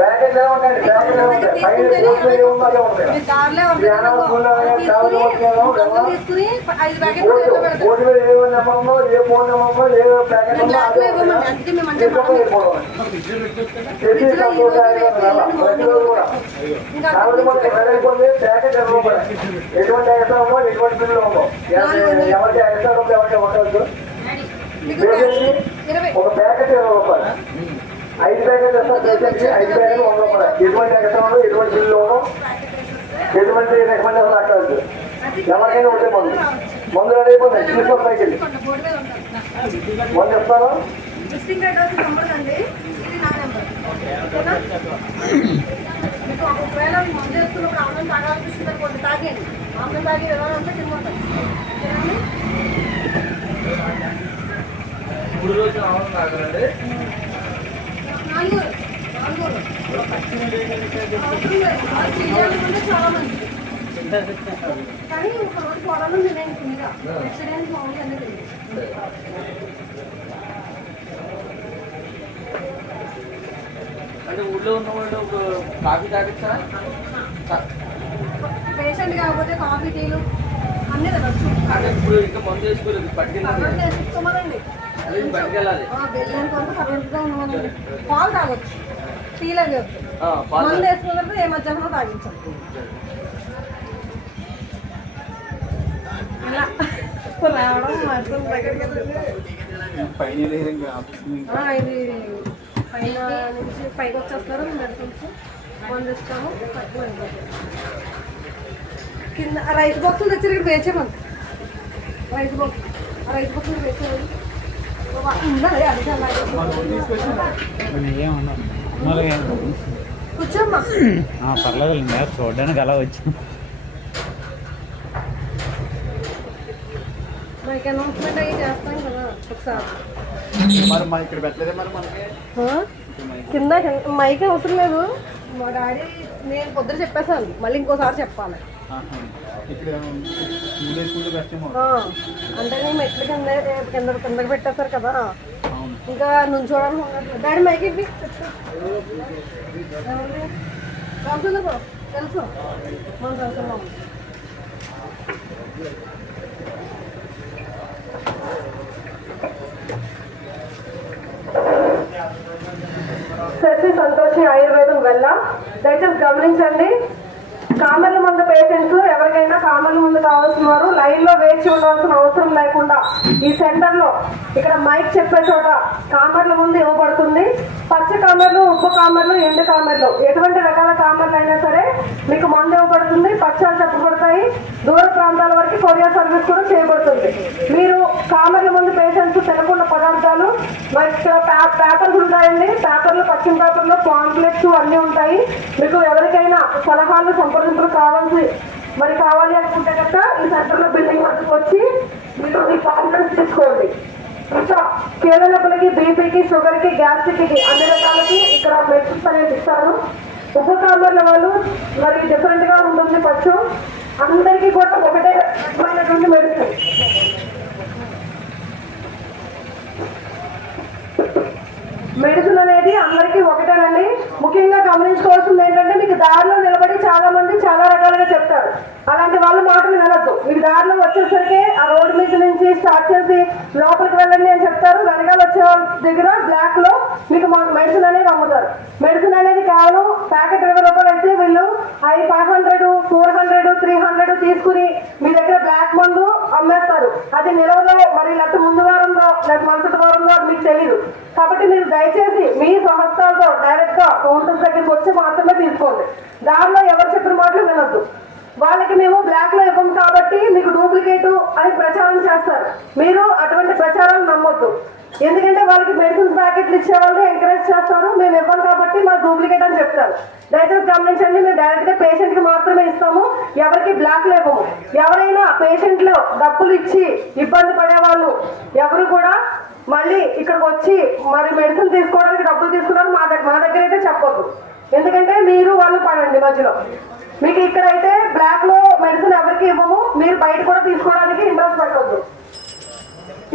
Packet ఏమంటాయండి? Packet ఏమంటాయి? పైన పోస్టులు ఏమున్నాయో ఉంటాయి. బోర్డు మీద ఏ నెంబర్లో ఏ ఫోన్ నెంబర్లో ఏ ప్యాకెట్ ఉందో అదే ప్రతిరోజు కూడా కాబట్టి మనకి వెళ్ళిపోతే ప్యాకెట్ ఇవ్వబడాలి. ఎటువంటి ఎక్స్ట్రా ఉందో ఎటువంటి బిల్లు ఉందో ఎవరికి ఎక్స్ట్రా ఉందో ఎవరికి ఉండదు. ఒక ప్యాకెట్ 20 రూపాయలు, 5 ప్యాకెట్ వేస్తారు. పేషెంట్కి 5 ప్యాకెట్లు 100 రూపాయలు. ఎటువంటి ఎక్స్ట్రా ఉందో ఎటువంటి బిల్లు ఉందో ఎటువంటి రికమెండేషన్ అక్కర్లేదు. ఎవరికైనా ఉంటే మందు రెడీ అయిపోయింది. తీసుకొని పైకి వెళ్ళి మందు చెప్తారా? ఒకవేళ మందు వేసుకున్నప్పుడు ఆనందం తాగాలనిపిస్తుంది అనుకోండి, తాగండి. ఆనందం తాగే విధానం అంతా తినమంటాం. 3 రోజులు ఆనందం తాగాలండి. 4 చాలా మంది కానీ ఒక రోజు పొలాలు తినేయండి ఫుల్గా. నెక్స్ట్ డే మామూలుగా అనేది అంటే ఊళ్ళో ఉన్న వాళ్ళు కాఫీ తాగచ్చా? పేషెంట్ కాకపోతే కాఫీ టీలు అన్నీ తినచ్చు. అంటే ఇప్పుడు ఇంకా మందు వేసుకోలేదు, పట్టుకెళ్ళాలి. బెల్లం కొంత కరెక్ట్గా ఉన్నదండి. పాలు తాగొచ్చు, టీలు అవి వద్దు. మందు వేసుకున్నప్పుడు ఏ మధ్యాహ్నం తాగించాలి. ఇలా రావడం మాత్రం దగ్గరికి ఇది పైన నుంచి పైకి వచ్చేస్తారు. మెడిసిన్స్ మందు ఇస్తాము, తక్కువ కింద రైస్ బాక్సులు తెచ్చారు. ఇక్కడ వేచేమంది రైస్ బాక్స్. రైస్ బాక్సులు వేసేవాళ్ళు కూర్చోమ్మా. పర్లేదు చూడడానికి అలా వచ్చాం. మనకి అనౌన్స్మెంట్ అవి చేస్తాం కదా ఒకసారి. కింద మైక్ అవసరం లేదు. మా డాడీ నేను పొద్దున చెప్పేసాను, మళ్ళీ ఇంకోసారి చెప్పాలి. అంటే నేను మెట్లు కిందకి పెట్టేస్తారు కదా, ఇంకా నుంచోడానికి ఉండదు. డాడీ మైక్ ఇవ్వి. తెలుసు మనం చదువుతున్నాము. శశి సంతోషి ఆయుర్వేదం వల్ల దయచేసి గమనించండి. కామర్ల మందు పేషెంట్స్ ఎవరికైనా కామర్ల మందు కావాల్సిన వారు లైన్ లో వేచి ఉండవలసిన అవసరం లేకుండా ఈ సెంటర్ లో ఇక్కడ మైక్ చెప్పే చోట కామర్ల మందు ఇవ్వబడుతుంది. పచ్చ కామర్లు, ఉప్పు కామర్లు, ఎండు కామర్లు, ఎటువంటి రకాల కామర్లు అయినా సరే మీకు మందు ఇవ్వబడుతుంది. పక్షాలు చెప్పబడతాయి. దూర ప్రాంతాల వరకు కొరియర్ సర్వీస్ కూడా చేయబడుతుంది. మీరు కామర్ల మందు పేషెంట్స్ తినకుండా పదార్థాలు పేపర్స్ ఉంటాయండి. పేపర్లు, పశ్చిమ పేపర్లు, పాంప్లెట్స్ అన్నీ ఉంటాయి. మీకు ఎవరికైనా సలహాలు సంప్రదింపులు కావాలి అనుకుంటే కనుక ఈ సెంటర్లో బిల్డింగ్ వద్దకు వచ్చి మీరు మీ కాన్ఫరెన్స్ తీసుకోండి. ఇంకా కీళ్ళ నొప్పులకి, బీపీకి, షుగర్కి, గ్యాస్ట్రిక్కి అన్ని రకాలకి ఇక్కడ మెడిసిన్స్ అనేది ఇస్తారు. ఉప్పు కామర్ల వాళ్ళు మరి డిఫరెంట్గా ఉంటుంది. పచ్చు అందరికీ కూడా ఒకటే రకమైనటువంటి మెడిసిన్. మెడిసిన్ అనేది అందరికీ ఒకటేనండి. ముఖ్యంగా గమనించుకోవాల్సింది ఏంటంటే మీకు దారిలో నిలబడి చాలా మంది చాలా రకాలుగా చెప్తారు. అలాంటి వాళ్ళ మాటలు వినొద్దు. మీకు దారిలో వచ్చేసరికి ఆ రోడ్డు మీద నుంచి స్టార్ట్ చేసి లోపలికి వెళ్ళండి అని చెప్తారు. వెనకాల వచ్చే వాళ్ళ దగ్గర బ్లాక్ లో మీకు మెడిసిన్ అనేది అమ్ముతారు. మెడిసిన్ అనేది కేవలం ప్యాకెట్ 20 రూపాయలు అయితే వీళ్ళు 500, 400, 300 తీసుకుని మీ దగ్గర బ్లాక్ మందు అమ్మేస్తారు. అది నిలవలో మరి లేకపోతే ముందు వారంలో లేకపోతే మరుసటి వారంలో మీకు తెలియదు. కాబట్టి మీరు దయచేసి మీ సంస్థలతో డైరెక్ట్ గా కౌంటర్స్ దగ్గరికి వచ్చి మాత్రమే తీసుకోండి. దానిలో ఎవరు చెప్పిన మాటలు వినొద్దు. వాళ్ళకి మేము బ్లాక్ లో ఇవ్వము కాబట్టి మీకు డూప్లికేట్ అని ప్రచారం చేస్తారు. మీరు అటువంటి ప్రచారాలు నమ్మొద్దు. ఎందుకంటే వాళ్ళకి మెడిసిన్స్ ప్యాకెట్లు ఇచ్చే వాళ్ళు ఎంకరేజ్ చేస్తారు. మేము ఇవ్వం కాబట్టి మా డూప్లికేట్ అని చెప్తారు. దయచేసి గమనించండి. మేము డైరెక్ట్ గా పేషెంట్ కి మాత్రమే ఇస్తాము, ఎవరికి బ్లాక్ లో ఇవ్వము. ఎవరైనా పేషెంట్ లో డబ్బులు ఇచ్చి ఇబ్బంది పడే వాళ్ళు ఎవరు కూడా మళ్ళీ ఇక్కడికి వచ్చి మరి మెడిసిన్ తీసుకోవడానికి డబ్బులు తీసుకున్నారు మా దగ్గర అయితే చెప్పొద్దు. ఎందుకంటే మీరు వాళ్ళు పడండి మధ్యలో. మీకు ఇక్కడైతే బ్లాక్ లో మెడిసిన్ ఎవరికి ఇవ్వము, మీరు బయట కూడా తీసుకోవడానికి ఇంట్రెస్ట్ పెట్టవద్దు.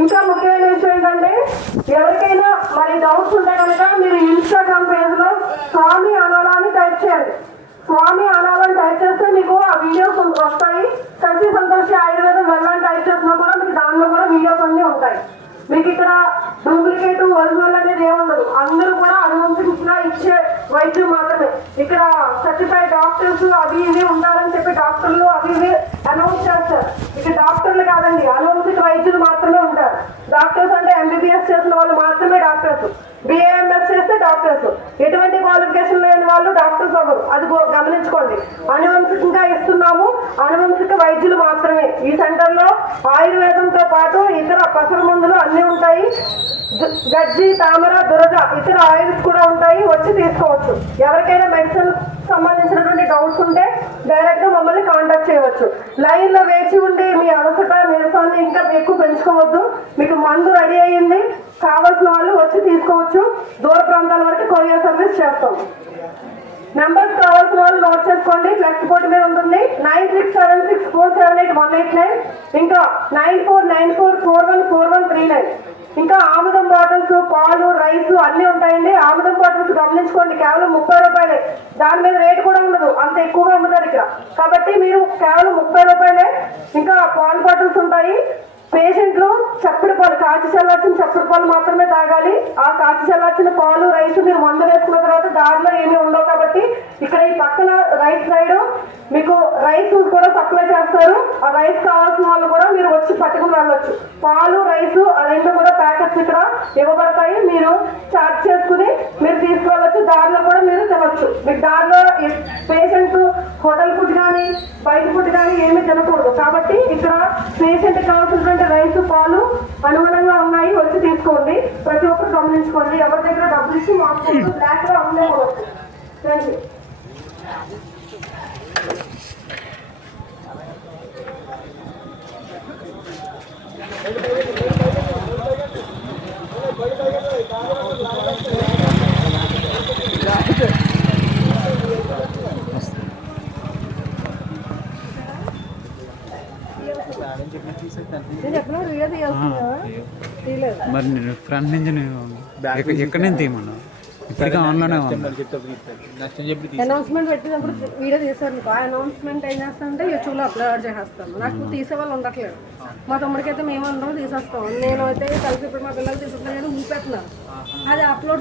ఇంకా ముఖ్యమైన విషయం ఏంటంటే ఎవరికైనా మరి డౌట్స్ ఉంటే కనుక మీరు ఇన్స్టాగ్రామ్ పేజ్ లో స్వామి అనాలా అని టైప్ చేయండి. స్వామి అనాలని టైప్ చేస్తే మీకు ఆ వీడియోస్ వస్తాయి. శశి సంతోషి ఆయుర్వేదం వెళ్ళని టైప్ చేసినా కూడా మీకు దానిలో కూడా వీడియోస్ అన్నీ ఉంటాయి. మీకు ఇక్కడ డూప్లికేట్ ఒరిజినల్ అనేది ఏముండదు. అందరూ కూడా అనువంశించిన ఇచ్చే వైద్యం మాత్రమే. ఇక్కడ సర్టిఫైడ్ డాక్టర్స్ అవి ఇవి ఉండాలని చెప్పి డాక్టర్లు అవి ఇవి అనౌన్స్ చేస్తారు. ఇక్కడ డాక్టర్లు కాదండి, అనువంశిక వైద్యులు మాత్రమే ఉంటారు. డాక్టర్స్ అంటే ఎంబీబీఎస్ చేసిన వాళ్ళు మాత్రమే డాక్టర్స్, బిఏఎంఎస్ చేస్తే డాక్టర్స్. ఎటువంటి క్వాలిఫికేషన్ లేని వాళ్ళు డాక్టర్స్ అవ్వరు, అది గమనించుకోండి. అనువంశికంగా ఇస్తున్నాము, అనువంశిక వైద్యులు మాత్రమే. ఈ సెంటర్ లో ఆయుర్వేదంతో పాటు ఇతర పసర మందులు అన్ని ఉంటాయి. గజ్జి, తామర, దురద ఇతర ఆయిల్స్ కూడా ఉంటాయి, వచ్చి తీసుకోవచ్చు. ఎవరికైనా మెడిసిన్ సంబంధించినటువంటి డౌట్స్ ఉంటే డైరెక్ట్ గా మమ్మల్ని కాంటాక్ట్ చేయవచ్చు. లైన్ లో వేచి ఉండి మీ అలసట నీరసాన్ని ఇంకా ఎక్కువ పెంచుకోవద్దు. మీకు మందు రెడీ అయ్యింది, కావాల్సిన వాళ్ళు వచ్చి తీసుకోవచ్చు. దూర ప్రాంతాల వరకు కొరియర్ సర్వీస్ చేస్తాం. నెంబర్స్ కావాల్సిన వాళ్ళు నోట్ చేసుకోండి, ఫ్లెక్స్ బోర్డు మీద ఉంటుంది. 9676478189, ఇంకా 9494414139. ఇంకా ఆముదం బాటిల్స్, పాలు, రైస్ అన్ని ఉంటాయండి. ఆముదం బాటిల్స్ గమనించుకోండి, కేవలం 30 రూపాయలే. దాని మీద రేట్ కూడా ఉండదు, అంత ఎక్కువగా అమ్ముతారు ఇక్కడ. కాబట్టి మీరు కేవలం 30 రూపాయలే. ఇంకా పాలు బాటిల్స్ ఉంటాయి. పేషెంట్లు చప్పడి పాలు, కాచి చల్లార్చిన చప్పడి పాలు మాత్రమే తాగాలి. ఆ కాచి చల్లార్చిన పాలు, రైస్ మీరు మందు వేసుకున్న తర్వాత దారిలో ఏమీ ఉండవు. కాబట్టి ఇక్కడ ఈ పక్కన రైట్ సైడ్ మీకు రైస్ కూడా సప్లై చేస్తారు. ఆ రైస్ కావాల్సిన వాళ్ళు కూడా మీరు వచ్చి పట్టుకుని వెళ్ళొచ్చు. పాలు, రైస్ రెండు కూడా ప్యాకెట్స్ ఇక్కడ ఇవ్వబడతాయి. మీరు చార్జ్ చేసుకుని మీరు తీసుకువెళ్ళొచ్చు. దారిలో కూడా మీరు తినొచ్చు. మీకు దారిలో పేషెంట్స్ హోటల్ ఫుడ్ కానీ బయట ఫుడ్ కానీ ఏమీ తినకూడదు. కాబట్టి ఇక్కడ పేషెంట్ కావాల్సినటువంటి రైస్, పాలు అనుగుణంగా ఉన్నాయి, వచ్చి తీసుకోండి. ప్రతి ఒక్కరు గమనించుకోండి. ఎవరి దగ్గర డబ్బులు ఇచ్చి మాకు బ్లాక్ లో అమ్మలేకపోవచ్చు. Thank you. మరి నేను ఫ్రంట్ నుంచి ఎక్కడి నుంచి తీయమన్నా? ఇప్పటికీ ఆన్లోనే అనౌన్స్మెంట్ పెట్టినప్పుడు వీడియో తీసారు. ఆ అనౌన్స్మెంట్ ఏం చేస్తానంటే యూట్యూబ్లో అప్లోడ్ చేసేస్తాను. నాకు తీసే వాళ్ళు ఉండట్లేదు. మా తమ్ముడికి అయితే మేము అందరం తీసేస్తాం. నేను అయితే కలిసి ఇప్పుడు మా పిల్లలు తీసుకుంటున్నాను, ఊపెట్టున్నాను. అది అప్లోడ్